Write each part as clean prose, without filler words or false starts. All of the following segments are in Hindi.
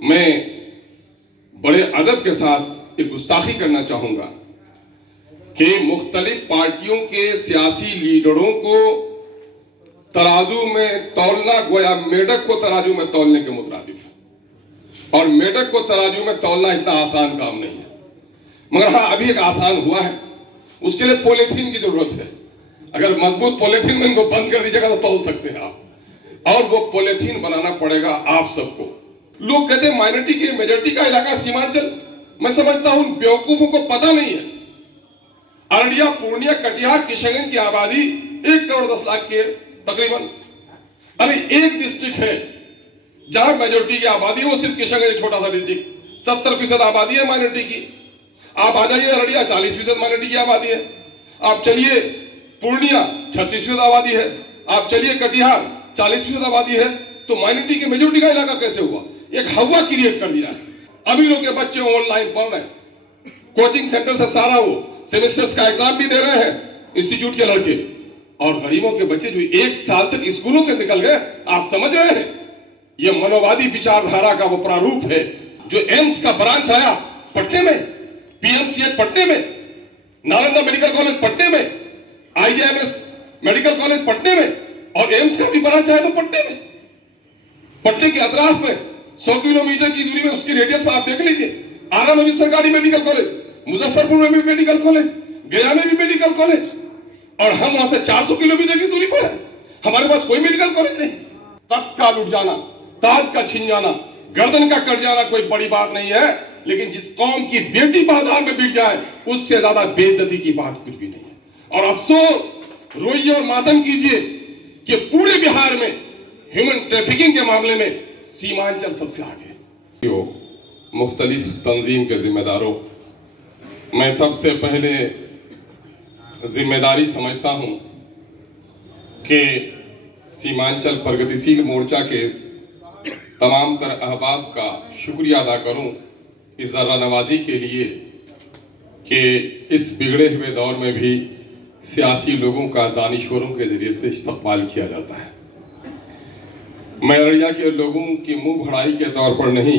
मैं बड़े अदब के साथ एक गुस्ताखी करना चाहूंगा कि मुख्तलिफ पार्टियों के सियासी लीडरों को तराजू में तौलना गोया मेढक को तराजू में तौलने के मुतरादिफ है, और मेढक को तराजू में तौलना इतना आसान काम नहीं है। मगर हाँ, अभी एक आसान हुआ है, उसके लिए पॉलीथीन की जरूरत है। अगर मजबूत पॉलीथीन में इनको बंद कर दीजिएगा तो तौल सकते हैं आप, और वो पॉलीथीन बनाना पड़ेगा आप सबको। लोग कहते हैं माइनॉरिटी के मेजॉरिटी का इलाका सीमांचल, मैं समझता हूं बेवकूफों को पता नहीं है। अररिया, पूर्णिया, कटिहार, किशनगंज की आबादी 1 करोड़ 10 लाख के तकरीबन। अरे एक डिस्ट्रिक्ट है जहां मेजॉरिटी की आबादी है, वो सिर्फ किशनगंज, छोटा सा डिस्ट्रिक्ट, 70% आबादी है माइनॉरिटी की। आप आ जाइए अररिया, 40% माइनॉरिटी की आबादी है। आप चलिए पूर्णिया, 36% आबादी है। आप चलिए कटिहार, 40% आबादी है। तो माइनॉरिटी के मेजॉरिटी का इलाका कैसे हुआ? एक हवा क्रिएट कर दिया है। अमीरों के बच्चे ऑनलाइन पढ़ रहे हैं, कोचिंग सेंटर से सारा वो सेमेस्टर्स का एग्जाम भी दे रहे हैं इंस्टीट्यूट के लड़के, और गरीबों के बच्चे जो 1 साल तक स्कूलों से निकल गए। आप समझ रहे हैं, ये मनोवादी विचारधारा का वो प्रारूप है। जो एम्स का ब्रांच आया पटने में, पीएमसीएच पटने में, नालंदा मेडिकल कॉलेज पटने में, आईजीएमएस मेडिकल कॉलेज पटने में, और एम्स का भी ब्रांच आया तो पटने में। पटने के अतराफ में 100 किलोमीटर की दूरी में उसकी रेडियस में आप देख लीजिए, आरा में भी सरकारी मेडिकल कॉलेज, मुजफ्फरपुर में भी मेडिकल कॉलेज, गया में भी मेडिकल कॉलेज, और हम वहां से 400 किलोमीटर की दूरी पर है, हमारे पास कोई मेडिकल कॉलेज नहीं। तख्त का लुट जाना, ताज का छीन जाना, गर्दन का कट जाना कोई बड़ी बात नहीं है, लेकिन जिस कौम की बेटी बाजार में बिक जाए उससे ज्यादा बेइज्जती की बात कुछ भी नहीं है। और अफसोस, रोइए और मातम कीजिए कि पूरे बिहार में ह्यूमन ट्रैफिकिंग के मामले में सीमांचल सबसे आगे। मुख्तलिफ तंजीम के जिम्मेदारों, मैं सबसे पहले जिम्मेदारी समझता हूं कि सीमांचल प्रगतिशील मोर्चा के तमाम तर अहबाब का शुक्रिया अदा करूं इस ज़र्रा नवाजी के लिए कि इस बिगड़े हुए दौर में भी सियासी लोगों का दानिश्वरों के जरिए से इस्तकबाल किया जाता है। मैं अररिया के लोगों की मुंह भराई के तौर पर नहीं,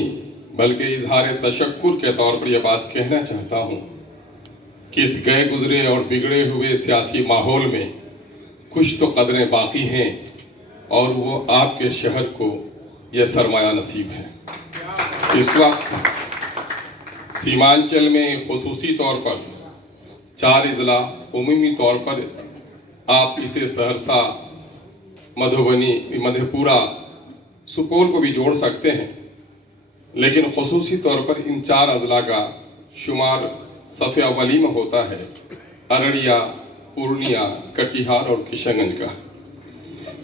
बल्कि इजहार तशक्कुर के तौर पर यह बात कहना चाहता हूं कि इस गए गुजरे और बिगड़े हुए सियासी माहौल में कुछ तो कदरें बाकी हैं, और वो आपके शहर को यह सरमाया नसीब है। इस वक्त सीमांचल में खुसूसी तौर पर 4 अजला, उमूमी तौर पर आप इसे सहरसा, मधुबनी, मधेपुरा, सुपौल को भी जोड़ सकते हैं, लेकिन खुसूसी तौर पर इन 4 अजला का शुमार सफ़े अव्वली में होता है अररिया, पूर्णिया, कटिहार और किशनगंज का।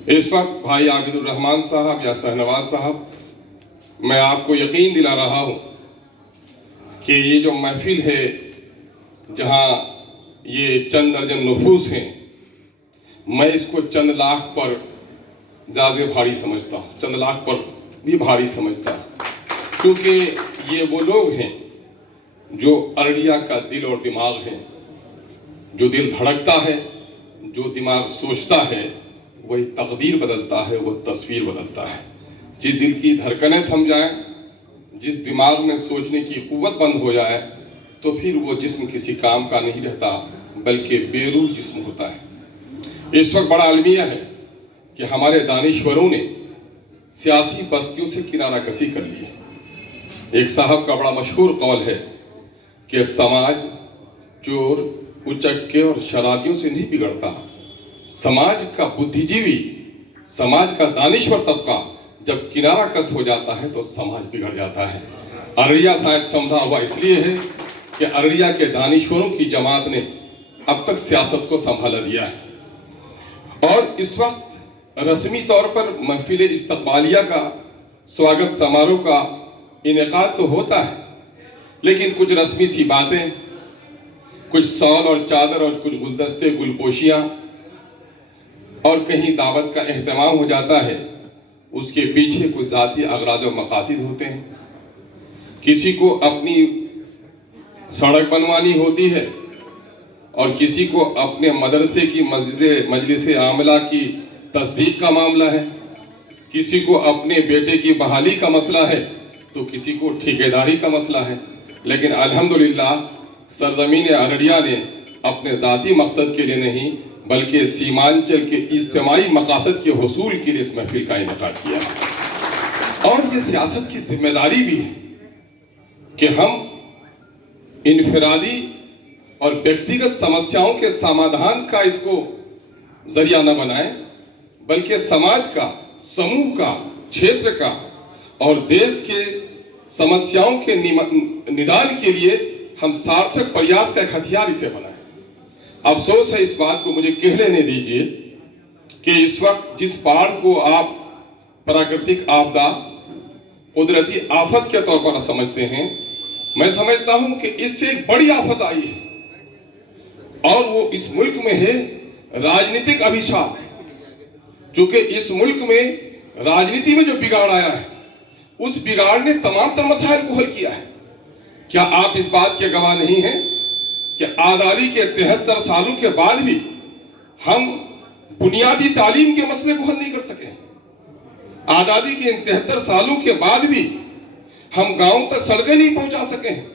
इस वक्त भाई आबिदुर रहमान साहब या शहनवाज साहब, मैं आपको यकीन दिला रहा हूँ कि ये जो महफिल है जहाँ ये चंद दर्जन नफूस हैं, मैं इसको चंद लाख पर ज़्यादा भारी समझता हूँ, चंद लाख पर भी भारी समझता हूँ, क्योंकि ये वो लोग हैं जो अररिया का दिल और दिमाग है। जो दिल धड़कता है, जो दिमाग सोचता है, वही तकदीर बदलता है, वह तस्वीर बदलता है। जिस दिल की धड़कनें थम जाएं, जिस दिमाग में सोचने की कुव्वत बंद हो जाए, तो फिर वो जिस्म किसी काम का नहीं रहता, बल्कि बेरूह जिस्म होता है। इस वक्त बड़ा अलमिया है कि हमारे दानिश्वरों ने सियासी बस्तियों से किनारा कसी कर ली है। एक साहब का बड़ा मशहूर कौल है कि समाज चोर, उचक्के और शराबियों से नहीं बिगड़ता, समाज का बुद्धिजीवी, समाज का दानिश्वर तबका जब किनारा कस हो जाता है तो समाज बिगड़ जाता है। अररिया शायद समझा हुआ इसलिए है कि अररिया के दानिश्वरों की जमात ने अब तक सियासत को संभाला दिया है। और इस वक्त रस्मी तौर पर महफिल इस्तकबालिया का, स्वागत समारोह का इनेकाद तो होता है, लेकिन कुछ रस्मी सी बातें, कुछ सौल और चादर और कुछ गुलदस्ते, गुलपोशियाँ, और कहीं दावत का एहतमाम हो जाता है। उसके पीछे कुछ ज़ाती अगराज और मकासिद होते हैं। किसी को अपनी सड़क बनवानी होती है, और किसी को अपने मदरसे की मजलिस आमला की तस्दीक का मामला है, किसी को अपने बेटे की बहाली का मसला है, तो किसी को ठेकेदारी का मसला है। लेकिन अल्हम्दुलिल्लाह सरजमीन अररिया ने अपने ज़ाती मकसद के लिए नहीं बल्कि सीमांचल के इज्तिमाई मकासद के हुसूल के लिए इस महफिल का इनेकाद किया है। और ये सियासत की जिम्मेदारी भी है कि हम इनफरादी और व्यक्तिगत समस्याओं के समाधान का इसको जरिया न बनाएं, बल्कि समाज का, समूह का, क्षेत्र का और देश के समस्याओं के निदान के लिए हम सार्थक प्रयास का एक हथियार इसे बनाएं। अफसोस है इस बात को मुझे कह लेने दीजिए कि इस वक्त जिस बाढ़ को आप प्राकृतिक आपदा, कुदरती आफत के तौर पर समझते हैं, मैं समझता हूं कि इससे एक बड़ी आफत आई है और वो इस मुल्क में है राजनीतिक अभिशाप। क्योंकि इस मुल्क में राजनीति में जो बिगाड़ आया है उस बिगाड़ ने तमाम तर मसाइल को हल किया है। क्या आप इस बात के गवाह नहीं हैं कि आजादी के 73 सालों के बाद भी हम बुनियादी तालीम के मसले को हल नहीं कर सके? आजादी के 73 सालों के बाद भी हम गांव तक सड़कें नहीं पहुंचा सके हैं।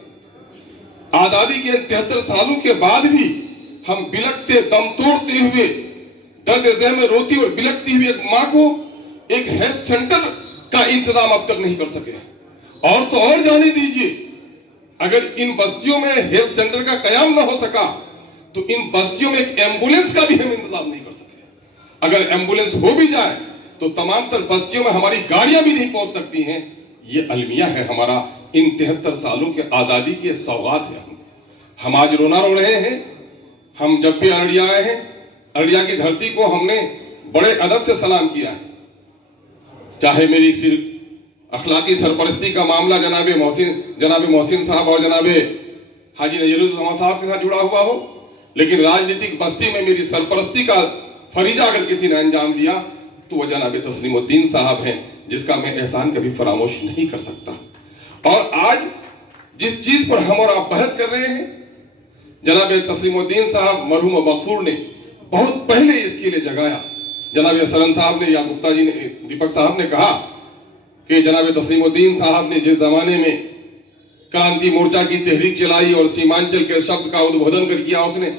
आजादी के 73 सालों के बाद भी हम बिलखते, दम तोड़ते हुए, दर्द ज़ह में रोती और बिलखती हुई एक मां को एक हेल्थ सेंटर का इंतजाम अब तक नहीं कर सके। और तो और जाने दीजिए, अगर इन बस्तियों में हेल्थ सेंटर का कयाम ना हो सका तो इन बस्तियों में एक एम्बुलेंस का भी हम इंतजाम नहीं कर सके। अगर एम्बुलेंस हो भी जाए तो तमाम तर बस्तियों में हमारी गाड़ियां भी नहीं पहुंच सकती हैं। ये अलमिया है हमारा, इन 73 सालों के आजादी के सौगात है। हम आज रोना रो रहे हैं। हम जब भी अररिया आए हैं, अररिया की धरती को हमने बड़े अदब से सलाम किया है। चाहे मेरी सिर्फ अखलाकी सरपरस्ती का मामला जनाब मोहसिन साहब और जनाब हाजी नजरुज़्ज़मा साहब के साथ जुड़ा हुआ हो, लेकिन राजनीतिक बस्ती में मेरी सरपरस्ती का फरीजा अगर किसी ने अंजाम दिया तो वह जनाब तस्लीमुद्दीन साहब हैं, जिसका मैं एहसान कभी फरामोश नहीं कर सकता। और आज जिस चीज पर हम और आप बहस कर रहे हैं, जनाब तस्लीमुद्दीन साहब मरहूम मगफूर ने बहुत पहले इसके लिए जगाया। जनाब सरन साहब ने या गुप्ता जी ने, दीपक साहब ने कहा कि जनाब तस्लीमुद्दीन साहब ने जिस जमाने में क्रांति मोर्चा की तहरीक चलाई और सीमांचल के शब्द का उद्बोधन कर किया उसने,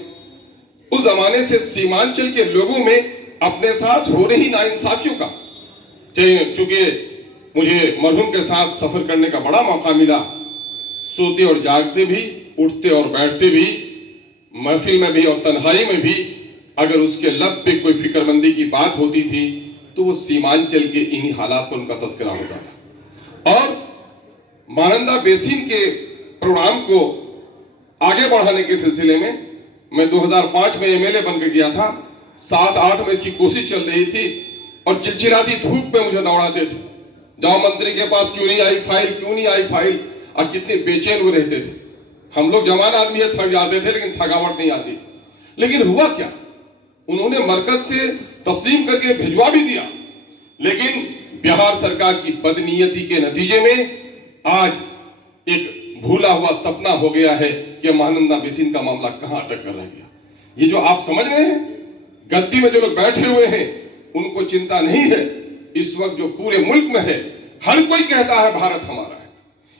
उस जमाने से सीमांचल के लोगों में अपने साथ हो रही नाइंसाफियों का, चूंकि मुझे मरहूम के साथ सफर करने का बड़ा मौका मिला, सोते और जागते भी, उठते और बैठते भी, महफिल में भी और तन्हाई में भी अगर उसके लब पे कोई फिक्रमंदी की बात होती थी तो वो सीमांचल के इन्हीं हालात पर उनका तस्करा होता था। और महानंदा बेसिन के प्रोग्राम को आगे बढ़ाने के सिलसिले में मैं 2005 में एमएलए बनकर गया था। 7-8 में इसकी कोशिश चल रही थी और चिलचिलाती धूप में मुझे दौड़ाते थे, जाओ मंत्री के पास, क्यों नहीं आई फाइल, क्यों नहीं आई फाइल, और कितने बेचैन वो रहते थे। हम लोग जवान आदमी है, थक जाते थे, लेकिन थकावट नहीं आती। लेकिन हुआ क्या, उन्होंने मरकज से तस्लीम करके भिजवा भी दिया, लेकिन बिहार सरकार की बदनीयती के नतीजे में आज एक भूला हुआ सपना हो गया है कि महानंदा बेसिन का मामला कहां अटक कर रह गया। ये जो आप समझ रहे हैं, गद्दी में जो लोग बैठे हुए हैं उनको चिंता नहीं है। इस वक्त जो पूरे मुल्क में है, हर कोई कहता है भारत हमारा है,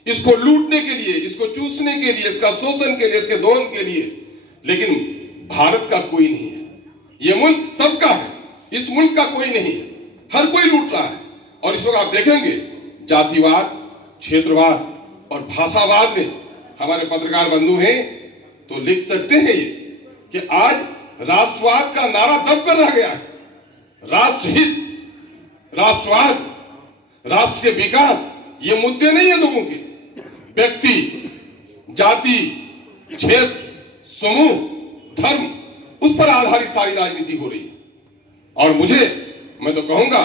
इसको लूटने के लिए, इसको चूसने के लिए, इसका शोषण के लिए, इसके दोहन के लिए, लेकिन भारत का कोई नहीं है। ये मुल्क सबका है, इस मुल्क का कोई नहीं है, हर कोई लूट रहा है। और इस वक्त आप देखेंगे जातिवाद, क्षेत्रवाद और भाषावाद में हमारे पत्रकार बंधु हैं तो लिख सकते हैं ये कि आज राष्ट्रवाद का नारा दब कर रह गया है। राष्ट्रहित, राष्ट्रवाद, राष्ट्र के विकास, ये मुद्दे नहीं है लोगों के। व्यक्ति, जाति, क्षेत्र, समूह, धर्म, उस पर आधारित सारी राजनीति हो रही है। और मैं तो कहूंगा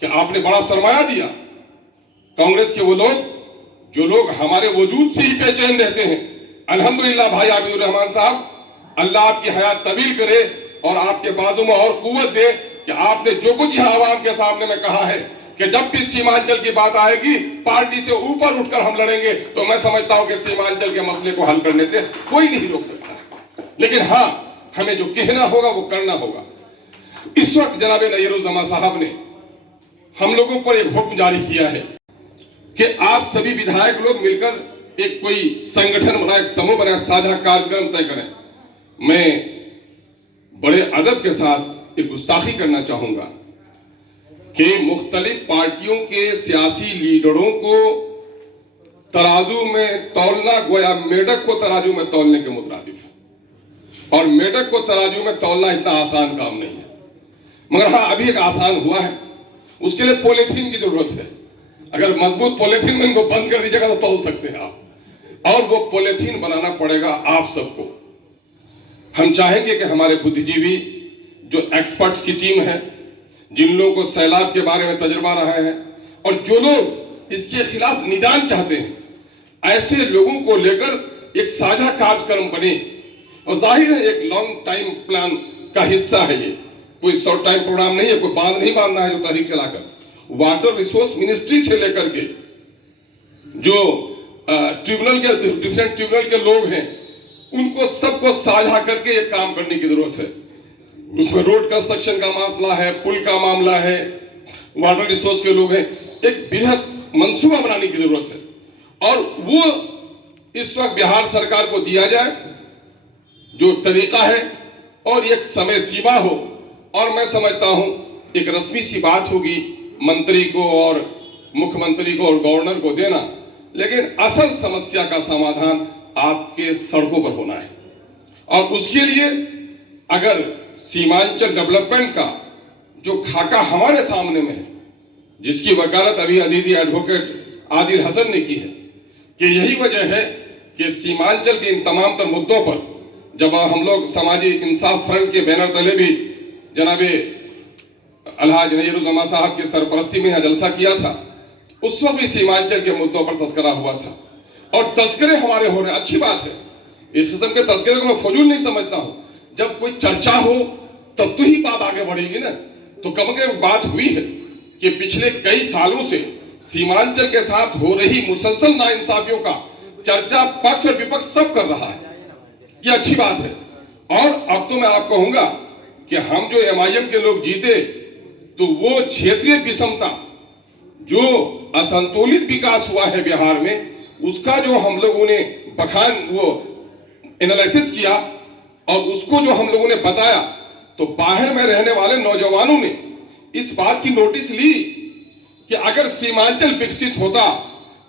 कि आपने बड़ा सरमाया दिया। कांग्रेस के वो लोग जो लोग हमारे वजूद से ही बेचैन रहते हैं, अल्हम्दुलिल्लाह भाई आबिदुर रहमान साहब, अल्लाह आपकी हयात तवील करे और आपके बाजू में और कुव्वत दे कि आपने जो कुछ यहाँ आवाम के सामने में कहा है कि जब भी सीमांचल की बात आएगी पार्टी से ऊपर उठकर हम लड़ेंगे, तो मैं समझता हूं कि सीमांचल के मसले को हल करने से कोई नहीं रोक सकता। लेकिन हाँ, हमें जो कहना होगा वो करना होगा। इस वक्त जनाब नजरुज़्ज़मा साहब ने हम लोगों पर एक हुक्म जारी किया है कि आप सभी विधायक लोग मिलकर एक कोई संगठन बनाए, समूह बनाए, साझा कार्यक्रम तय करें। मैं बड़े अदब के साथ एक गुस्ताखी करना चाहूंगा कि मुख्तलिफ पार्टियों के सियासी लीडरों को तराजू में तौलना गोया मेढक को तराजू में तौलने के मुतरादिफ है, और मेढक को तराजू में तौलना इतना आसान काम नहीं है। मगर हाँ, अभी एक आसान हुआ है, उसके लिए पॉलीथीन की जरूरत है। अगर मजबूत पॉलीथीन में इनको बंद कर दीजिएगा तो तौल सकते हैं आप, और वो पॉलीथीन बनाना पड़ेगा आप सबको। हम चाहेंगे कि हमारे बुद्धिजीवी जो एक्सपर्ट्स की टीम है, जिन लोगों को सैलाब के बारे में तजुर्बा रहा है, और जो लोग इसके खिलाफ निदान चाहते हैं, ऐसे लोगों को लेकर एक साझा कार्यक्रम बने। और जाहिर है एक लॉन्ग टाइम प्लान का हिस्सा है ये, कोई शॉर्ट टाइम प्रोग्राम नहीं है, कोई बांध नहीं बांधना है जो तारीख चलाकर। वाटर रिसोर्स मिनिस्ट्री से लेकर के जो ट्रिब्यूनल के डिफरेंट ट्रिब्यूनल के लोग हैं, उनको सबको साझा करके ये काम करने की जरूरत है। उसमें रोड कंस्ट्रक्शन का मामला है, पुल का मामला है, वाटर रिसोर्स के लोग हैं, एक बृहद मंसूबा बनाने की जरूरत है। और वो इस वक्त बिहार सरकार को दिया जाए जो तरीका है, और एक समय सीमा हो। और मैं समझता हूं एक रस्मी सी बात होगी मंत्री को और मुख्यमंत्री को और गवर्नर को देना, लेकिन असल समस्या का समाधान आपके सड़कों पर होना है। और उसके लिए अगर सीमांचल डेवलपमेंट का जो खाका हमारे सामने में है, जिसकी वकालत अभी अजीजी एडवोकेट आदिल हसन ने की है, कि यही वजह है कि सीमांचल के इन तमाम तर मुद्दों पर जब हम लोग समाजी इंसाफ फ्रंट के बैनर तले भी जनाबे अलहाज नज़ीरुज़्ज़मा साहब की सरपरस्ती में यहाँ जलसा किया था, उस वक्त भी सीमांचल के मुद्दों पर तस्करा हुआ था। और तस्करे हमारे हो रहे हैं, अच्छी बात है। इस किस्म के तस्करे को मैं फजूल नहीं समझता हूं। जब कोई चर्चा हो तब तो ही बात आगे बढ़ेगी ना। तो कम के बात हुई है कि पिछले कई सालों से सीमांचल के साथ हो रही मुसलसल नाइंसाफियों का चर्चा पक्ष और विपक्ष सब कर रहा है, ये अच्छी बात है। और अब तो मैं आपको कहूंगा कि हम जो MIM के लोग जीते, तो वो क्षेत्रीय विषमता, जो असंतुलित विकास हुआ है बिहार में, उसका जो हम लोगों ने बखान वो एनालिसिस किया और उसको जो हम लोगों ने बताया, तो बाहर में रहने वाले नौजवानों ने इस बात की नोटिस ली कि अगर सीमांचल विकसित होता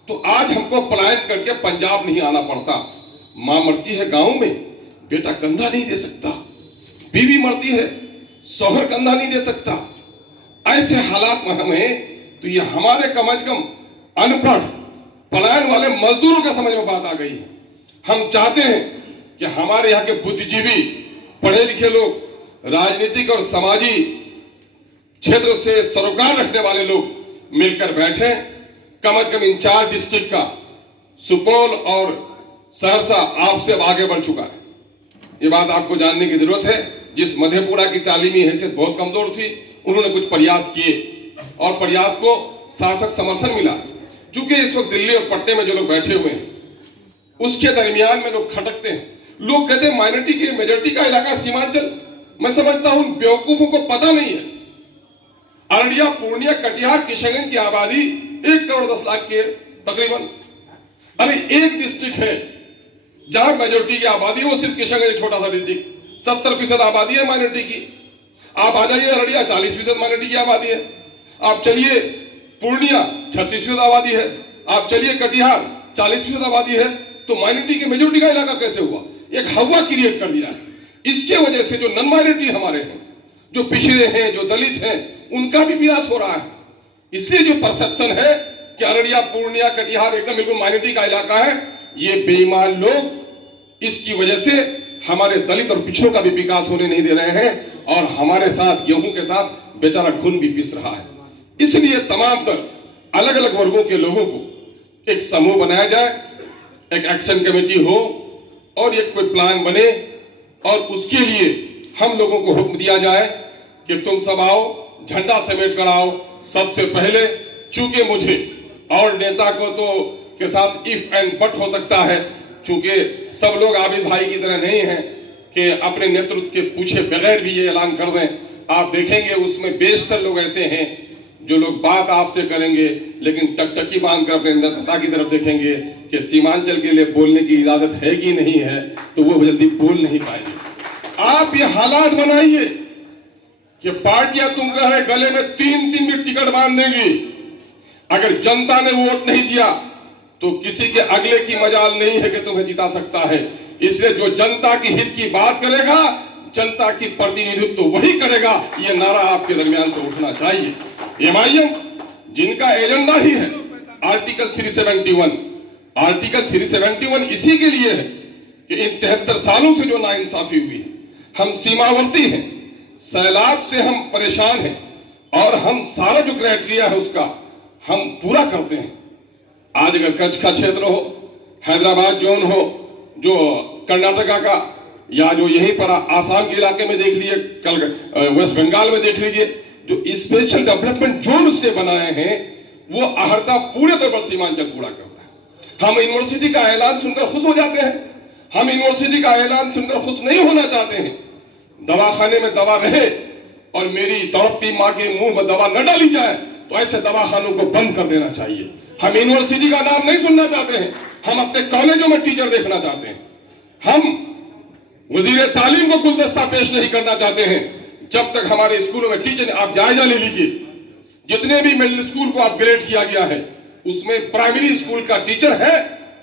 तो आज हमको पलायन करके पंजाब नहीं आना पड़ता। मां मरती है गांव में, बेटा कंधा नहीं दे सकता, बीवी मरती है, शौहर कंधा नहीं दे सकता। ऐसे हालात में हमें, तो ये हमारे कम से कम अनपढ़ पलायन वाले मजदूरों के समझ में बात आ गई है। हम चाहते हैं कि हमारे यहाँ के बुद्धिजीवी, पढ़े लिखे लोग, राजनीतिक और समाजी क्षेत्र से सरोकार रखने वाले लोग मिलकर बैठे। कम से कम इन 4 डिस्ट्रिक्ट का सुपौल और सहरसा आपसे अब आगे बढ़ चुका है, ये बात आपको जानने की जरूरत है। जिस मधेपुरा की तालीमी हैसियत बहुत कमजोर थी, उन्होंने कुछ प्रयास किए और प्रयास को सार्थक समर्थन मिला। चूंकि इस वक्त दिल्ली और पटने में जो लोग बैठे हुए हैं, उसके दरमियान में लोग खटकते हैं। लोग कहते हैं माइनॉरिटी की मेजॉरिटी का इलाका सीमांचल। मैं समझता हूं बेवकूफों को पता नहीं है, अररिया, पूर्णिया, कटिहार, किशनगंज की आबादी 1 करोड़ 10 लाख की है तकरीबन। अरे एक डिस्ट्रिक्ट है जहां मेजॉरिटी की आबादी है, वो सिर्फ किशनगंज, छोटा सा डिस्ट्रिक्ट, 70% आबादी है माइनॉरिटी की। आप आ जाइए अररिया, 40% माइनॉरिटी की आबादी है। आप चलिए पूर्णिया, 36% आबादी है। आप चलिए कटिहार, 40% आबादी है। तो माइनॉरिटी की मेजॉरिटी का इलाका कैसे हुआ? एक हवा क्रिएट कर दिया है। इसके वजह से जो नॉन माइनॉरिटी हमारे हैं, जो पिछड़े हैं, जो दलित हैं, उनका भी विनाश हो रहा है। इसलिए जो परसेप्शन है कि अररिया, पूर्णिया, कटिहार एकदम बिल्कुल माइनॉरिटी का इलाका है, ये बेईमान लोग इसकी वजह से हमारे दलित और पिछड़ों का भी विकास होने नहीं दे रहे हैं, और हमारे साथ गेहूं के साथ बेचारा खून भी पिस रहा है। इसलिए तमाम तर अलग अलग वर्गों के लोगों को एक समूह बनाया जाए, एक एक्शन कमेटी हो और एक कोई प्लान बने, और उसके लिए हम लोगों को हुक्म दिया जाए कि तुम सब आओ, झंडा समेट कर आओ सबसे पहले। चूंकि मुझे और नेता को तो के साथ इफ एंड बट हो सकता है, चूंकि सब लोग आबिद भाई की तरह नहीं हैं कि अपने नेतृत्व के पूछे बगैर भी ये ऐलान कर दें। आप देखेंगे उसमें बेशतर लोग ऐसे हैं जो लोग बात आपसे करेंगे लेकिन टकटकी बांधकर अपने नेता की तरफ देखेंगे कि सीमांचल के लिए बोलने की इजाजत है कि नहीं है, तो वो जल्दी बोल नहीं पाएंगे। आप ये हालात बनाइए कि पार्टियां तुम्हारे गले में 3-3 भी टिकट बांध देंगी। अगर जनता ने वोट नहीं दिया तो किसी के अगले की मजाल नहीं है कि तुम्हें जिता सकता है। इसलिए जो जनता की हित की बात करेगा, जनता की प्रतिनिधित्व तो वही करेगा। ये नारा आपके दरमियान से उठना चाहिए। एमआईएम जिनका एजेंडा ही है आर्टिकल 371, आर्टिकल 371 इसी के लिए है कि इन 73 सालों से जो नाइंसाफी हुई है, हम सीमावर्ती हैं, सैलाब से हम परेशान हैं और हम सारा जो क्राइटेरिया है उसका हम पूरा करते हैं। आज अगर कच्छ का क्षेत्र हो, हैदराबाद जोन हो, जो कर्नाटका का, या जो यहीं पर आसाम के इलाके में देख लीजिए, कल वेस्ट बंगाल में देख लीजिए, जो स्पेशल डेवलपमेंट जोन उसने बनाए हैं, वो अहर्ता पूरे तौर पर सीमांचल पूरा करता है। हम यूनिवर्सिटी का ऐलान सुनकर खुश हो जाते हैं, हम यूनिवर्सिटी का ऐलान सुनकर खुश नहीं होना चाहते हैं। दवाखाने में दवा रहे और मेरी तड़पती माँ के मुंह में दवा न डाली जाए तो ऐसे दवाखानों को बंद कर देना चाहिए। हम यूनिवर्सिटी का नाम नहीं सुनना चाहते हैं, हम अपने कॉलेजों में टीचर देखना चाहते हैं। हम वजीर तालीम को गुलदस्ता पेश नहीं करना चाहते हैं जब तक हमारे स्कूलों में टीचर। आप जायजा ले लीजिए, जितने भी मिडिल स्कूल को अपग्रेड किया गया है उसमें प्राइमरी स्कूल का टीचर है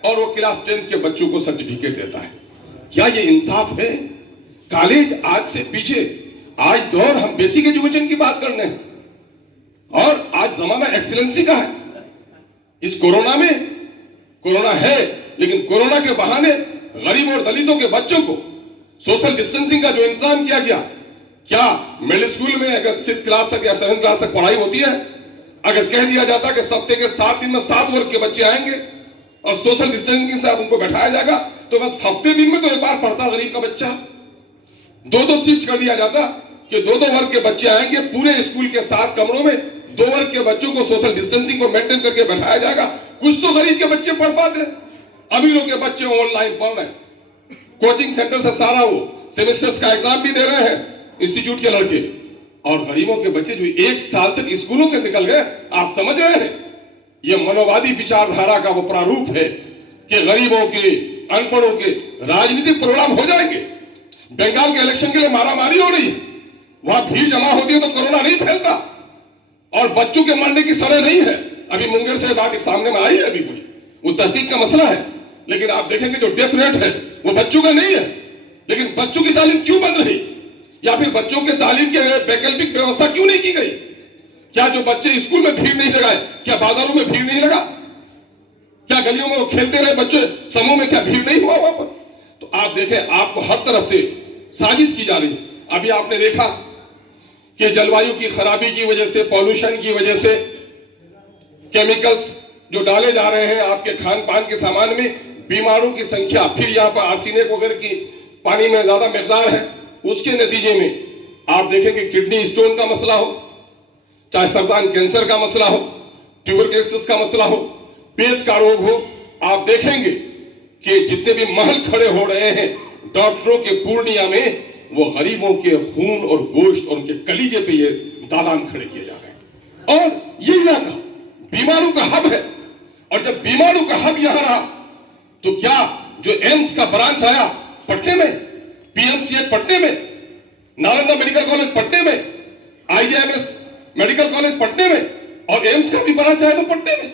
और वो क्लास 10 के बच्चों को सर्टिफिकेट देता है। क्या ये इंसाफ है? कॉलेज आज से पीछे, आज दौर हम बेसिक एजुकेशन की बात करने हैं और आज जमाना एक्सीलेंसी का है। इस कोरोना में, कोरोना है लेकिन कोरोना के बहाने गरीब और दलितों के बच्चों को सोशल डिस्टेंसिंग का जो इंतजाम किया गया, क्या मिडिल स्कूल में अगर 6 क्लास तक या 7 क्लास तक पढ़ाई होती है, अगर कह दिया जाता कि सप्ताह के 7 दिन में 7 वर्ग के बच्चे आएंगे और सोशल डिस्टेंसिंग के साथ उनको बैठाया जाएगा, तो बस हफ्ते दिन में तो एक बार पढ़ता गरीब का बच्चा। 2-2 शिफ्ट कर दिया जाता कि 2-2 वर्ग के बच्चे आएंगे, पूरे स्कूल के 7 कमरों में 2 वर्ग के बच्चों को सोशल डिस्टेंसिंग को मेंटेन करके बैठाया जाएगा। कुछ तो गरीब के बच्चे पढ़ पाते, अमीरों के बच्चे ऑनलाइन पढ़ रहे हैं, कोचिंग सेंटर से सारा वो सेमेस्टर्स का एग्जाम भी दे रहे हैं इंस्टीट्यूट के लड़के, और गरीबों के बच्चे जो 1 साल तक स्कूलों से निकल गए। आप समझ रहे हैं ये मनोवादी विचारधारा का वो प्रारूप है कि गरीबों के, अनपढ़ों के राजनीतिक प्रोग्राम हो जाएंगे। बंगाल के इलेक्शन के लिए मारामारी हो रही है, वहां भीड़ जमा होती है तो कोरोना नहीं फैलता और बच्चों के मरने की सड़े नहीं है। अभी मुंगेर से बात एक सामने में आई है, अभी कोई वो तहकीक का मसला है, लेकिन आप देखेंगे जो डेथ रेट है वो बच्चों का नहीं है। लेकिन बच्चों की तालीम क्यों बंद रही, या फिर बच्चों के तालीम की वैकल्पिक व्यवस्था क्यों नहीं की गई? क्या जो बच्चे स्कूल में भीड़ नहीं लगाए, क्या बाजारों में भीड़ नहीं लगा, क्या गलियों में वो खेलते रहे बच्चे समूह में, क्या भीड़ नहीं हुआ वहां पर? तो आप देखें, आपको हर तरफ से साजिश की जा रही है। अभी आपने देखा कि जलवायु की खराबी की वजह से, पॉल्यूशन की वजह से, केमिकल्स जो डाले जा रहे हैं आपके खान पान के सामान में, बीमारों की संख्या, फिर यहाँ पर आर्सेनिक वगैरह की पानी में ज्यादा मिकदार है, उसके नतीजे में आप देखेंगे किडनी स्टोन का मसला हो, चाहे सरदान कैंसर का मसला हो, ट्यूबरक्लोसिस का मसला हो, पेट का रोग हो, आप देखेंगे कि जितने भी महल खड़े हो रहे हैं डॉक्टरों के पूर्णिया में, वो गरीबों के खून और गोश्त और उनके कलीजे पे ये दालान खड़े किए जा रहे हैं। और ये इलाका बीमारों का हब है, और जब बीमारों का हब यहां रहा तो क्या जो एम्स का ब्रांच आया पटने में, पीएमसीएच पटने में, नालंदा मेडिकल कॉलेज पटने में, आईजीएमएस मेडिकल कॉलेज पटने में, और एम्स का भी ब्रांच आया तो पटने में,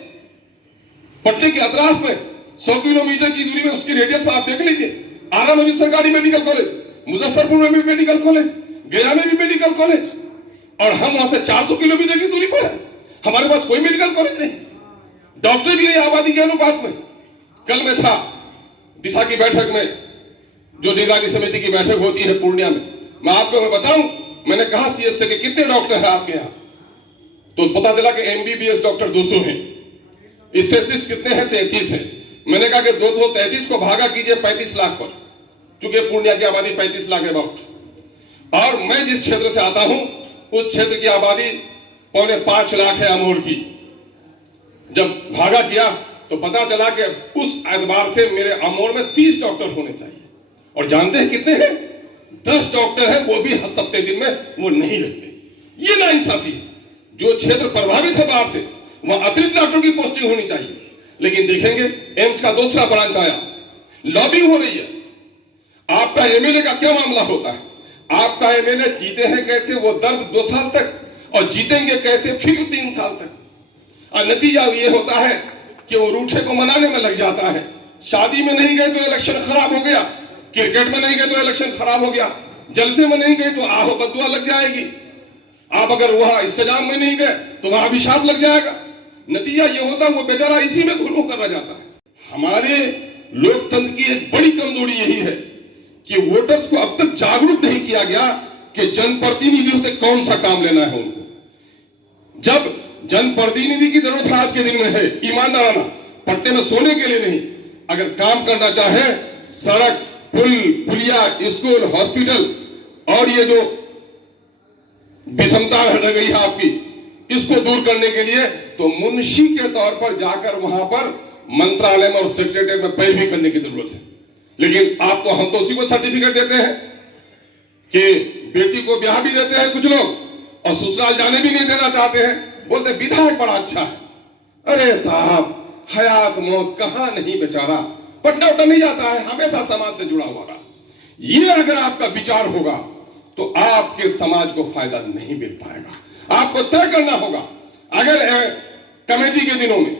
पटने के अतराफ में 100 किलोमीटर की दूरी में उसकी रेडियस में आप देख लीजिए। आरा में भी सरकारी मेडिकल कॉलेज, मुजफ्फरपुर में भी मेडिकल कॉलेज, गया में भी मेडिकल कॉलेज, और हम वहां से 400 किलोमीटर की दूरी पर है, हमारे पास कोई मेडिकल कॉलेज नहीं, डॉक्टर भी नहीं आबादी के अनुपात में। कल में था दिशा की बैठक में, जो निगरानी समिति की बैठक होती है पूर्णिया में, मैं आपको बताऊं, मैंने कहा सीएससी के कितने डॉक्टर हैं आपके यहाँ, तो पता चला कि एमबीबीएस डॉक्टर 200 हैं, स्पेशलिस्ट कितने हैं, 33 हैं। मैंने कहा कि 233 को भागा कीजिए 35 लाख पर, चूंकि पूर्णिया की आबादी 35 लाख है अबाउट, और मैं जिस क्षेत्र से आता हूं उस क्षेत्र की आबादी 4.25 लाख है अमोर की। जब भागा किया तो पता चला कि उस एतबार से मेरे अमोर में 30 डॉक्टर होने चाहिए, और जानते हैं कितने हैं? 10 डॉक्टर हैं, वो भी 7 दिन में वो नहीं रहते। ये नाइंसाफी है। जो क्षेत्र प्रभावित है बाढ़ से वहां अतिरिक्त डॉक्टर की पोस्टिंग होनी चाहिए। लेकिन देखेंगे एम्स का दूसरा ब्रांच आया, लॉबिंग हो रही है। आपका एमएलए का क्या मामला होता है? आपका एमएलए जीते हैं कैसे वो दर्द 2 साल तक, और जीतेंगे कैसे फिक्र 3 साल तक। और नतीजा ये होता है कि वो रूठे को मनाने में लग जाता है। शादी में नहीं गए तो इलेक्शन खराब हो गया, क्रिकेट में नहीं गए तो इलेक्शन खराब हो गया, जलसे में नहीं गए तो आहो बदुआ लग जाएगी, आप अगर वहां इस्तेजाम में नहीं गए तो वहां अभिशाप लग जाएगा। नतीजा ये होता है वो बेचारा इसी में घुल कर रह जाता है। हमारे लोकतंत्र की एक बड़ी कमजोरी यही है कि वोटर्स को अब तक जागरूक नहीं किया गया कि जनप्रतिनिधियों से कौन सा काम लेना है उनको। जब जनप्रतिनिधि की जरूरत आज के दिन में है ईमानदाराना, पट्टे में सोने के लिए नहीं, अगर काम करना चाहे सड़क, पुल, पुलिया, स्कूल, हॉस्पिटल और ये जो विषमता रह गई है आपकी, इसको दूर करने के लिए तो मुंशी के तौर पर जाकर वहां पर मंत्रालय में और सेक्रेटरीट में पैरवी करने की जरूरत है। लेकिन आप तो हम तो उसी को सर्टिफिकेट देते हैं कि बेटी को ब्याह भी देते हैं कुछ लोग और ससुराल जाने भी नहीं देना चाहते हैं, बोलते विधायक बड़ा अच्छा है। अरे साहब, हयात मौत कहां नहीं बेचारा, पट्टा उट्टा नहीं जाता है, हमेशा समाज से जुड़ा हुआ। ये अगर आपका विचार होगा तो आपके समाज को फायदा नहीं मिल पाएगा। आपको तय करना होगा, अगर कमेटी के दिनों में,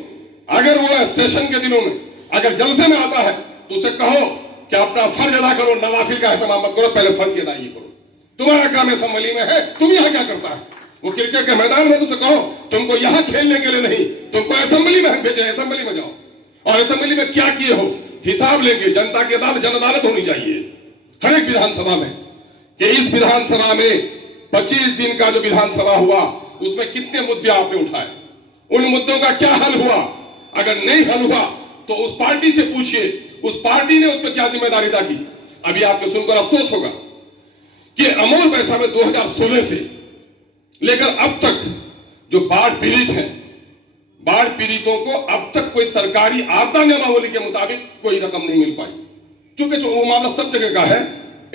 अगर वो सेशन के दिनों में अगर जलसे में आता है तो उसे कहो कि अपना फर्ज अदा करो, नवाफिल का एहतमाम मत करो, पहले फर्ज की अदायगी करो। तुम्हारा काम असेंबली में है, तुम यहां क्या करता है? वो क्रिकेट के मैदान में तुझे कहो तुमको यहां खेलने के लिए नहीं, तुमको असेंबली में भेजे, असेंबली में जाओ और असेंबली में क्या किए हो हिसाब लेंगे। जनता की अदालत, जन अदालत होनी चाहिए हर एक विधानसभा में कि इस विधानसभा में 25 दिन का जो विधानसभा हुआ उसमें कितने मुद्दे आपने उठाए, उन मुद्दों का क्या हल हुआ। अगर नहीं हल हुआ तो उस पार्टी से पूछिए, उस पार्टी ने उस पर क्या जिम्मेदारी अदा की। अभी आपको सुनकर अफसोस होगा कि अमोल पैसा में 2016 से लेकर अब तक जो बाढ़ पीड़ित हैं, बाढ़ पीड़ितों को अब तक कोई सरकारी आपदा नियमावली के मुताबिक कोई रकम नहीं मिल पाई। चूंकि वो मामला सब जगह का है,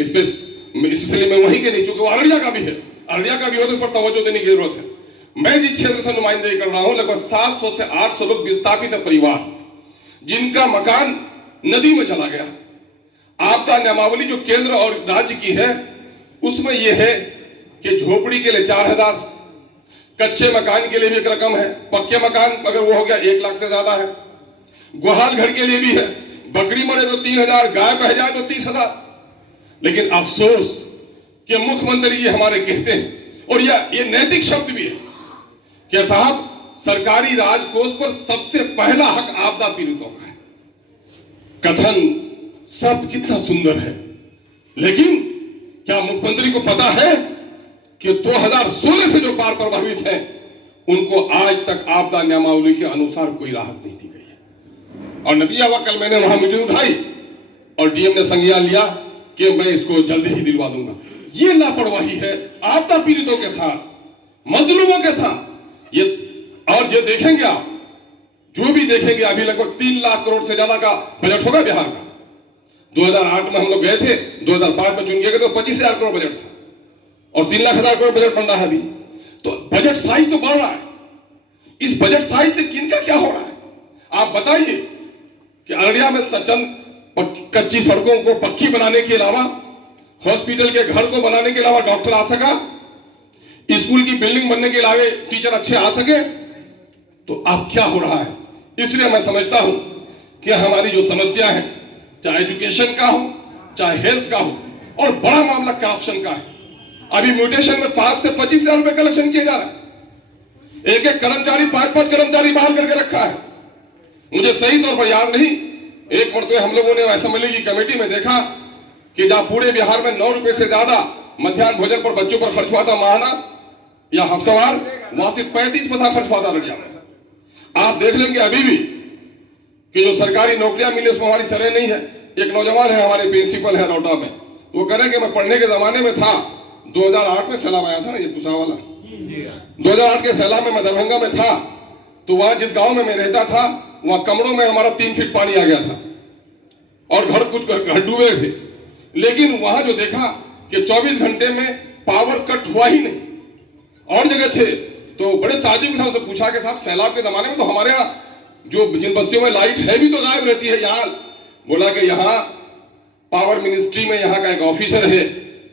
स्पेशली मैं वहीं के नहीं, चूंकि वो अररिया का भी है, अररिया का भी हो तो उस पर तवज्जो देने की जरूरत है। मैं जिस क्षेत्र से नुमाइंदगी कर रहा हूं, लगभग 700 से 800 लोग विस्थापित परिवार जिनका मकान नदी में चला गया। आपदा नियमावली जो केंद्र और राज्य की है उसमें यह है कि झोपड़ी के लिए 4000, कच्चे मकान के लिए भी एक रकम है, पक्के मकान अगर वो हो गया 1 लाख से ज्यादा है, गुहाल घर के लिए भी है, बकरी मरे तो 3000, गाय बह जाए तो 30,000। लेकिन अफसोस कि मुख्यमंत्री ये हमारे कहते हैं और ये नैतिक शब्द भी है कि साहब सरकारी राजकोष पर सबसे पहला हक आपदा पीड़ितों का है। कथन शब्द कितना सुंदर है, लेकिन क्या मुख्यमंत्री को पता है कि 2016 से जो बाढ़ प्रभावित हैं उनको आज तक आपदा नियमावली के अनुसार कोई राहत नहीं दी गई है। और नतीजा हुआ, कल मैंने वहां मीटिंग उठाई और डीएम ने संज्ञान लिया कि मैं इसको जल्दी ही दिलवा दूंगा। ये लापरवाही है आपदा पीड़ितों के साथ, मजलूमों के साथ। ये और जो देखेंगे आप, जो भी देखेंगे, अभी लगभग 3 लाख करोड़ से ज्यादा का बजट होगा बिहार का। 2008 में हम लोग गए थे, 2005 में चुन गए तो 25,000 करोड़ बजट था और 3,00,000 करोड़ बजट बन रहा है अभी। तो बजट साइज तो बढ़ रहा है। इस बजट साइज से किनका क्या हो रहा है आप बताइए कि अररिया में चंद कच्ची सड़कों को पक्की बनाने के अलावा, हॉस्पिटल के घर को बनाने के अलावा डॉक्टर आ सका, स्कूल की बिल्डिंग बनने के अलावा टीचर अच्छे आ सके, तो अब क्या हो रहा है। इसलिए मैं समझता हूं कि हमारी जो समस्या है, चाहे एजुकेशन का हो, चाहे हेल्थ का हो, और बड़ा मामला करप्शन का है। अभी म्यूटेशन में 5 से 25,000 रुपए कलेक्शन किए जा रहे हैं। एक एक कर्मचारी 5-5 कर्मचारी बहाल करके रखा है। मुझे सही तौर पर याद नहीं, एक मरतबा हम लोगों ने असेंबली की कमेटी में देखा कि जहां पूरे बिहार में 9 रुपए से ज्यादा मध्याह्न भोजन पर बच्चों पर खर्च हुआ था माहाना या हफ्तावार, वहां सिर्फ 35 पैसा खर्च हुआ था अररिया में। आप देख लेंगे अभी भी कि जो सरकारी नौकरियां मिली उसमें हमारी सरेह नहीं है। एक नौजवान है हमारे प्रिंसिपल है रौटा में, वो कह रहे कि मैं पढ़ने के जमाने में था, 2008 में सैलाब आया था ना, ये पुसा वाला 2008 के सैलाब में मैं दरभंगा में था, तो वहां जिस गांव में मैं रहता था वहां कमरों में हमारा 3 फीट पानी आ गया था और कुछ घर डूबे थे। लेकिन वहां जो देखा कि 24 घंटे में पावर कट हुआ ही नहीं। और जगह थे तो बड़े ताज्जुब के साथ से पूछा कि साहब सैलाब के जमाने में तो हमारे यहाँ जो जिन बस्तियों में लाइट है भी तो गायब रहती है, यहाँ बोला कि यहाँ पावर मिनिस्ट्री में यहाँ का एक ऑफिसर है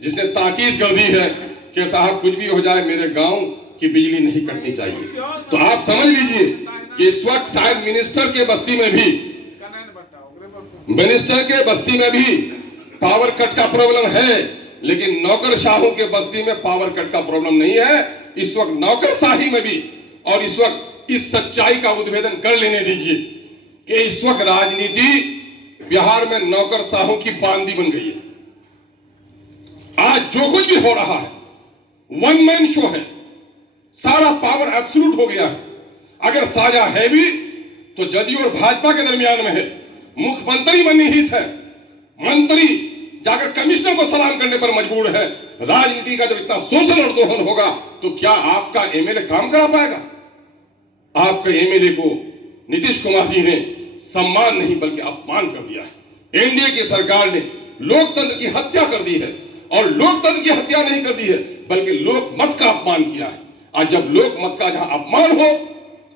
जिसने ताकीद कर दी है कि साहब कुछ भी हो जाए मेरे गांव की बिजली नहीं कटनी चाहिए। तो आप समझ लीजिए कि इस वक्त शायद मिनिस्टर के बस्ती में भी पावर कट का प्रॉब्लम है, लेकिन नौकरशाहों के बस्ती में पावर कट का प्रॉब्लम नहीं है। इस वक्त नौकरशाही में भी, और इस वक्त इस सच्चाई का उद्भेदन कर लेने दीजिए कि इस वक्त राजनीति बिहार में नौकरशाहों की बांदी बन गई है। आज जो कुछ भी हो रहा है वन मैन शो है, सारा पावर एब्सोल्यूट हो गया है। अगर साझा है भी तो जदयू और भाजपा के दरमियान में है। मुख्यमंत्री मननीहित है, मंत्री जाकर कमिश्नर को सलाम करने पर मजबूर है। राजनीति का जब इतना शोषण और दोहन होगा तो क्या आपका एमएलए काम करा पाएगा? आपके एमएलए को नीतीश कुमार जी ने सम्मान नहीं बल्कि अपमान कर दिया है। एनडीए की सरकार ने लोकतंत्र की हत्या कर दी है, और लोकतंत्र की हत्या नहीं कर दी है बल्कि लोक मत का अपमान किया है। आज जब लोक मत का जहां अपमान हो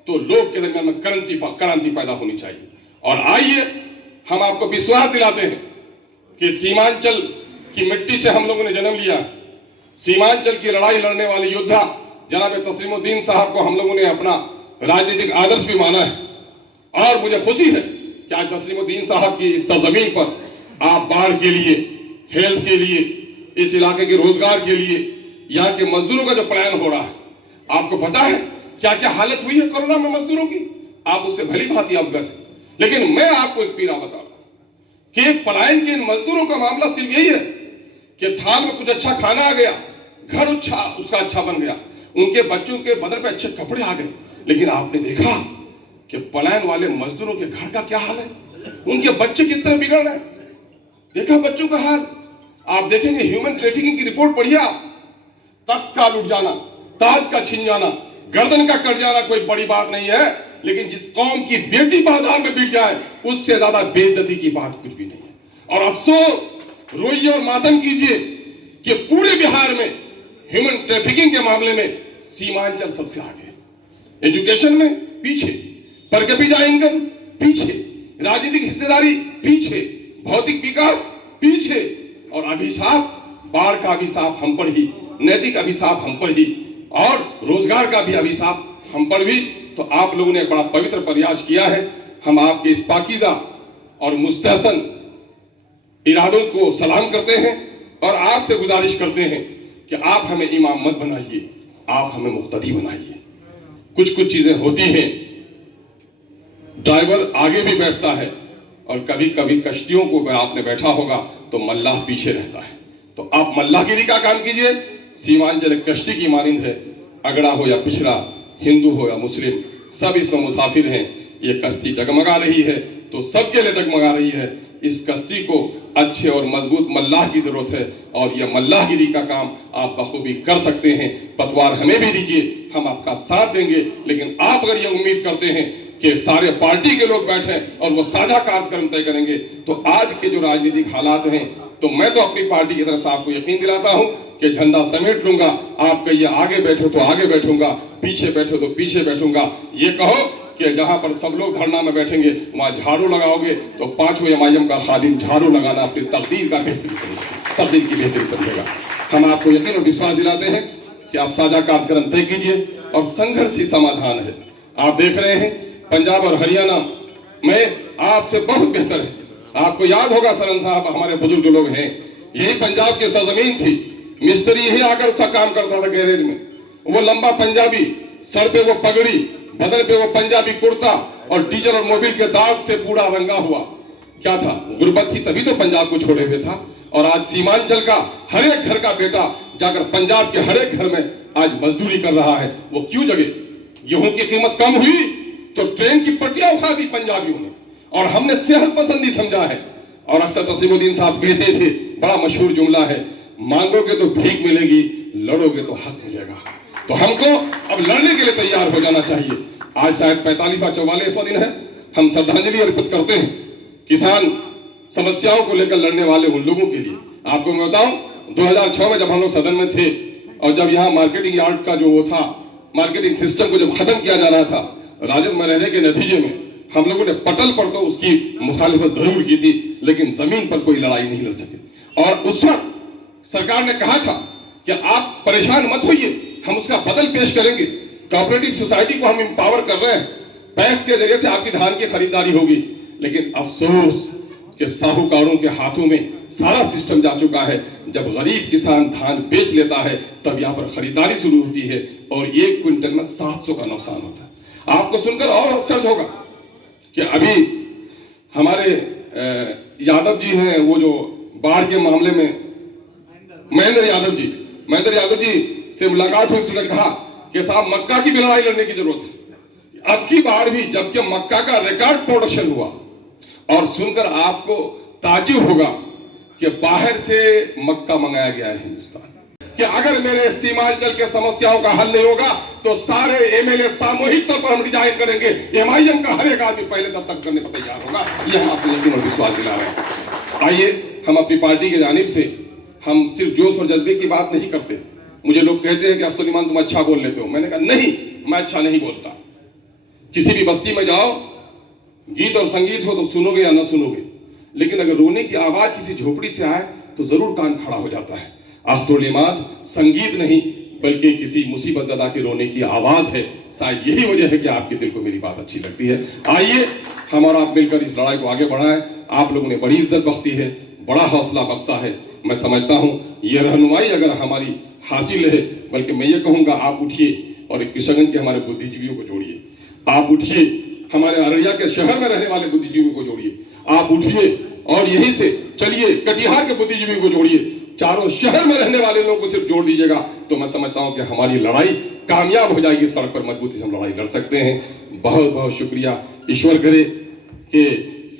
तो लोक के दरमियान में क्रांति पैदा होनी चाहिए। और आइए हम आपको विश्वास दिलाते हैं कि सीमांचल की मिट्टी से हम लोगों ने जन्म लिया। सीमांचल की लड़ाई लड़ने वाले योद्धा जनाब तस्लीमुद्दीन साहब को हम लोगों ने अपना राजनीतिक आदर्श भी माना है, और मुझे खुशी है कि आज तस्लीमुद्दीन साहब की इस सरजमीन पर आप बाढ़ के लिए, हेल्थ के लिए, इस इलाके के रोजगार के लिए, यहाँ के मजदूरों का जो प्लान हो रहा है, आपको पता है क्या क्या हालत हुई है कोरोना में मजदूरों की, आप उससे भली भांति अवगत है। लेकिन मैं आपको एक पीड़ा बता रहा हूं कि पलायन के इन मजदूरों का मामला सिर्फ यही है कि थाल में कुछ अच्छा खाना आ गया, घर उसका अच्छा बन गया, उनके बच्चों के बदन पे अच्छे कपड़े आ गए। लेकिन आपने देखा कि पलायन वाले मजदूरों के घर का क्या हाल है, उनके बच्चे किस तरह बिगड़ रहे हैं। देखा बच्चों का हाल, आप देखेंगे ह्यूमन ट्रैफिकिंग की रिपोर्ट पढ़िए आप। तख्त का लुट जाना, ताज का छीन जाना, गर्दन का कट जाना कोई बड़ी बात नहीं है, लेकिन जिस कौम की बेटी बाजार में बिक जाए उससे ज्यादा बेइज्जती की बात कुछ भी नहीं है। और अफसोस, रोइए और मातम कीजिए कि पूरे बिहार में ह्यूमन ट्रैफिकिंग के मामले में सीमांचल सबसे आगे है। एजुकेशन में पीछे, पर कैपिटा इनकम पीछे, राजनीतिक हिस्सेदारी पीछे, भौतिक विकास पीछे, और अभिशाप, बाढ़ का अभिशाप हम पर ही, नैतिक अभिशाप हम पर ही, और रोजगार का भी अभिशाप हम पर भी। तो आप लोगों ने एक बड़ा पवित्र प्रयास किया है। हम आपके इस पाकीज़ा और मुस्तहसन इरादों को सलाम करते हैं और आपसे गुजारिश करते हैं कि आप हमें इमाम मत बनाइए, आप हमें मुक्तदी बनाइए। कुछ कुछ चीजें होती हैं, ड्राइवर आगे भी बैठता है और कभी कभी कश्तियों को अगर आपने बैठा होगा तो मल्लाह पीछे रहता है। तो आप मल्लाहगिरी का काम कीजिए। सीमांचल एक कश्ती की मानिंद है, अगड़ा हो या पिछड़ा, हिंदू हो या मुस्लिम, सब इसमें मुसाफिर हैं। ये कश्ती डगमगा रही है तो सबके लिए डगमगा रही है। इस कश्ती को अच्छे और मजबूत मल्लाह की जरूरत है, और यह मल्लाहगिरी का काम आप बखूबी कर सकते हैं। पतवार हमें भी दीजिए, हम आपका साथ देंगे। लेकिन आप अगर ये उम्मीद करते हैं कि सारे पार्टी के लोग बैठे और वो साझा कार्यक्रम तय करेंगे, तो आज के जो राजनीतिक हालात हैं, तो मैं तो अपनी पार्टी की तरफ से आपको यकीन दिलाता हूं कि झंडा समेट लूंगा। आप कहिए आगे बैठो तो आगे बैठूंगा, पीछे बैठो तो पीछे बैठूंगा। ये कहो कि जहां पर सब लोग धरना में बैठेंगे वहां झाड़ू लगाओगे तो पांचों एमआईएम का खादिम झाड़ू लगाना अपनी तकदीर का बेहतरी समझेगा, तकदीर की बेहतरी समझेगा। हम आपको यकीन और विश्वास दिलाते हैं कि आप साझा कार्यक्रम तय कीजिए और संघर्ष ही समाधान है। आप देख रहे हैं पंजाब और हरियाणा में आपसे बहुत बेहतर है। आपको याद होगा सरन साहब, हमारे बुजुर्ग लोग हैं, यही पंजाब की सरजमीन थी। मिस्त्री यही आकर उसका काम करता था गैरेज में। वो लंबा पंजाबी, सर पे वो पगड़ी, बदन पे वो पंजाबी कुर्ता, और डीजल और मोबिल के दाग से पूरा रंगा हुआ। क्या था? गुर्बत थी, तभी तो पंजाब को छोड़े हुए था। और आज सीमांचल का हर एक घर का बेटा जाकर पंजाब के हर एक घर में आज मजदूरी कर रहा है। वो क्यों जगे? गेहूं की कीमत कम हुई तो ट्रेन की पटरियां उठा दी पंजाबियों ने, और हमने सेहत पसंदी समझा है। और अक्सर तस्लीमुद्दीन साहब कहते थे, बड़ा मशहूर जुमला है, मांगोगे तो भीख मिलेगी, लड़ोगे तो हक मिलेगा। तो हमको अब लड़ने के लिए तैयार हो जाना चाहिए। आज शायद 45वां 44वां दिन है। हम श्रद्धांजलि अर्पित करते हैं किसान समस्याओं को लेकर लड़ने वाले उन लोगों के लिए। आपको मैं बताऊं, 2006 में जब हम लोग सदन में थे और जब यहाँ मार्केटिंग यार्ड का जो वो था मार्केटिंग सिस्टम को जब खत्म किया जा रहा था, राजद में रहने के नतीजे में हम लोगों ने पटल पर तो उसकी मुखालिफत जरूर की थी, लेकिन जमीन पर कोई लड़ाई नहीं लड़ सके। और उस वक्त सरकार ने कहा था कि आप परेशान मत होइए, हम उसका बदल पेश करेंगे। कोऑपरेटिव सोसाइटी को हम एम्पावर कर रहे हैं, पैक्स के जरिए से आपकी धान की खरीदारी होगी। लेकिन अफसोस कि साहूकारों के हाथों में सारा सिस्टम जा चुका है। जब गरीब किसान धान बेच लेता है तब यहाँ पर खरीदारी शुरू होती है और 1 क्विंटल में 700 का नुकसान होता है। आपको सुनकर और आश्चर्य होगा कि अभी हमारे यादव जी हैं, वो जो बाढ़ के मामले में महेंद्र यादव जी से मुलाकात हुई, उसने कहा कि साहब मक्का की भी लड़ाई लड़ने की जरूरत है। अब की बार भी जबकि मक्का का रिकॉर्ड प्रोडक्शन हुआ, और सुनकर आपको ताज्जुब होगा कि बाहर से मक्का मंगाया गया है हिंदुस्तान, कि अगर मेरे सीमांचल के समस्याओं का हल नहीं होगा तो सारे एमएलए सामूहिक तौर पर हम रिजाइन करेंगे। एमआईएम का हर एक आदमी पहले दस्तखत करने पर तैयार होगा। ये हम आपको यकीन और विश्वास दिला रहे हैं। आइए, हम अपनी पार्टी की जानिब से हम सिर्फ जोश और जज्बे की बात नहीं करते। मुझे लोग कहते हैं कि अब्दुल ईमान तुम अच्छा बोल लेते हो। मैंने कहा नहीं, मैं अच्छा नहीं बोलता। किसी भी बस्ती में जाओ, गीत और संगीत हो तो सुनोगे या न सुनोगे, लेकिन अगर रोने की आवाज किसी झोपड़ी से आए तो जरूर कान खड़ा हो जाता है। अब्दुल ईमान संगीत नहीं बल्कि किसी मुसीबत ज़दा के रोने की आवाज है। शायद यही वजह है कि आपके दिल को मेरी बात अच्छी लगती है। आइए, हम और आप मिलकर इस लड़ाई को आगे बढ़ाएं। आप लोगों ने बड़ी इज्जत बख्शी है, बड़ा हौसला बख्शा है। मैं समझता हूं ये रहनुमाई अगर हमारी हासिल है, बल्कि मैं ये कहूंगा आप उठिए और किशनगंज के हमारे बुद्धिजीवियों को जोड़िए। आप उठिए, हमारे अररिया के शहर में रहने वाले बुद्धिजीवियों को जोड़िए। आप उठिए और यहीं से चलिए कटिहार के बुद्धिजीवियों को जोड़िए। चारों शहर में रहने वाले लोगों को सिर्फ जोड़ दीजिएगा तो मैं समझता हूं कि हमारी लड़ाई कामयाब हो जाएगी। सड़क पर मजबूती से हम लड़ाई लड़ सकते हैं। बहुत बहुत शुक्रिया। ईश्वर करे कि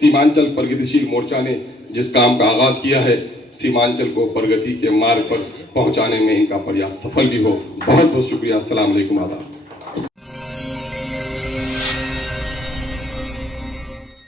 सीमांचल प्रगतिशील मोर्चा ने जिस काम का आगाज किया है, सीमांचल को प्रगति के मार्ग पर पहुंचाने में इनका प्रयास सफल भी हो। बहुत बहुत शुक्रिया। अस्सलाम वालेकुम। आदाब।